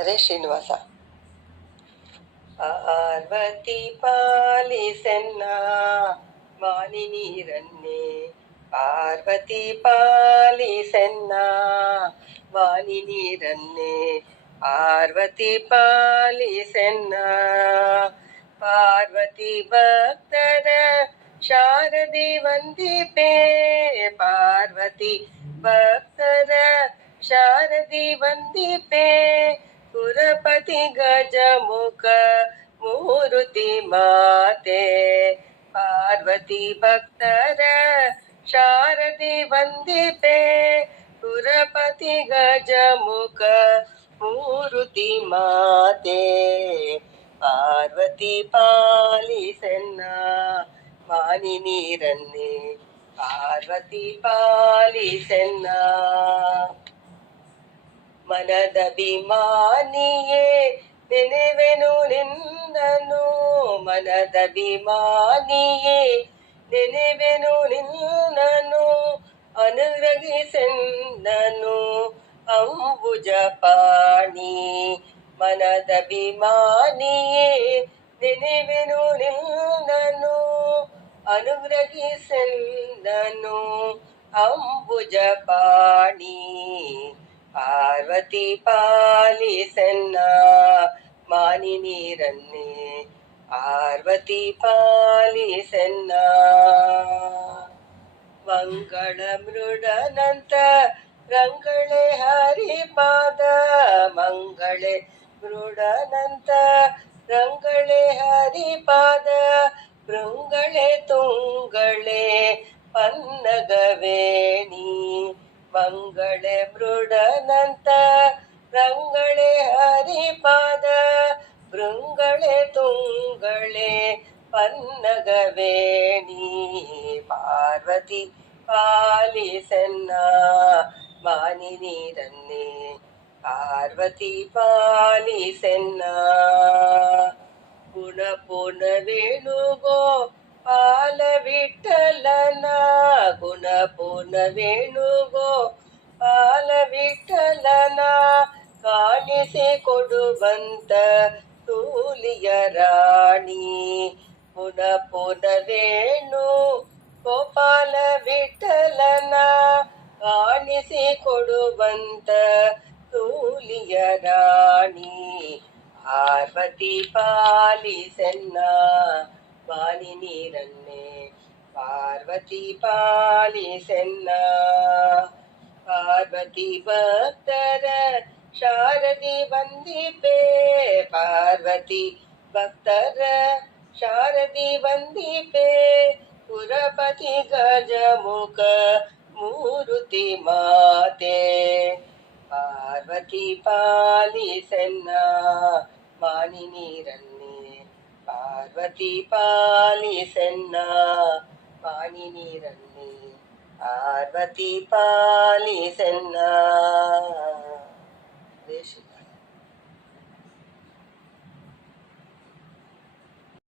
ಹರೇ ಶ್ರೀನಿವಾಸ. ಪಾರ್ವತಿ ಪಾಲಿಸೆನ್ನ ಮಾನಿ ನೀರನ್ನೇ, ಪಾರ್ವತಿ ಪಾಲಿಸೆನ್ನ ಮಾನಿ ನೀರನ್ನೇ, ಪಾರ್ವತಿ ಪಾಲಿಸೆನ್ನ. ಪಾರ್ವತಿ ಭಕ್ತರ ಶಾರದಿ ವಂದಿಪೆ, ಪಾರ್ವತಿ ಭಕ್ತರ ಶಾರದಿ ವಂದಿಪೆ. ಪುರಪತಿ ಗಜಮುಖ ಮೂರುತಿ ಮಾತೆ, ಪಾರ್ವತಿ ಭಕ್ತರ ಶಾರದಿ ವಂದಿಪೆ. ಪುರಪತಿ ಗಜಮುಖ ಮೂರುತಿ ಮಾತೆ, ಪಾರ್ವತಿ ಪಾಲಿಸೆನ್ನ ಮಾನಿ ನೀರನ್ನೇ, ಪಾರ್ವತಿ ಪಾಲಿಸೆನ್ನ. ಮನದಭಿಮಾನಿಯೇ ನೆನೆವೆನು ನಿನ್ನನು, ಮನದಭಿಮಾನಿಯೇ ನೆನೆವೆನು ನಿನ್ನನು. ಅನುಗ್ರಹಿಸೆನ್ನನು ಅಂಬುಜಪಾಣಿ, ಮನದಭಿಮಾನಿಯೇ ನೆನೆವೆನು ನಿನ್ನನು. ಅನುಗ್ರಹಿಸೆನ್ನನು ಅಂಬುಜಪಾಣಿ, ಪಾರ್ವತಿ ಪಾಲಿಸೆನ್ನ ಮಾನಿ ನೀರನ್ನೇ, ಪಾರ್ವತಿ ಪಾಲಿಸೆನ್ನ. ಮಂಗಳ ಮೃಡನಂತ ರಂಗಳೆ ಹರಿಪಾದ, ಮಂಗಳೆ ಮೃಡನಂತ ರಂಗಳೆ ಹರಿಪಾದ. ಭೃಂಗಳೆ ತುಂಗಳೆ ಪನ್ನಗವೇಣಿ, ಮಂಗಳೆ ಮೃಡನಂತ ರಂಗಳೆ ಹರಿಪಾದ. ಭೃಂಗಳೆ ತುಂಗಳೆ ಪನ್ನಗವೇಣಿ, ಪಾರ್ವತಿ ಪಾಲಿಸೆನ್ನ ಮಾನಿ ನೀರನ್ನೇ, ಪಾರ್ವತಿ ಪಾಲಿಸೆನ್ನ. ಗುಣ ಪೂರ್ಣ ವೇಣುಗೋ ಪಾಲ ವಿಠಲನ, ಗುಣ ಪೂರ್ಣ ವೇಣುಗೋ ಪಾಲ ವಿಠಲನ. ಕಾಣಿಸಿ ಕೊಡುವಂತ ತೂಲಿಯ ರಾಣಿ, ಗುಣ ಪೂರ್ಣ ವೇಣು ಗೋಪಾಲ ವಿಠಲನ. ಕಾಣಿಸಿ ಕೊಡುವಂತ ತೂಲಿಯ ರಾಣಿ, ಪಾರ್ವತಿ ಪಾಲಿಸೆನ್ನ ಮಾನಿ ನೀರನ್ನೇ, ಪಾರ್ವತಿ ಪಾಲಿಸೆನ್ನ. ಪಾರ್ವತಿ ಭಕ್ತರ ಶಾರದಿ ವಂದಿಪೆ, ಪಾರ್ವತಿ ಭಕ್ತರ ಶಾರದಿ ವಂದಿಪೆ. ಪುರಪತಿ ಗಜಮುಖ ಮೂರುತಿ ಮಾತೆ, ಪಾರ್ವತಿ ಪಾಲಿಸೆನ್ನ ಮಾನಿ ನೀರನ್ನೇ, ಪಾರ್ವತಿ ಪಾಲಿಸೆನ್ನ ಮಾನಿ ನೀರನ್ನೇ, ಪಾರ್ವತಿ ಪಾಲಿಸೆನ್ನ.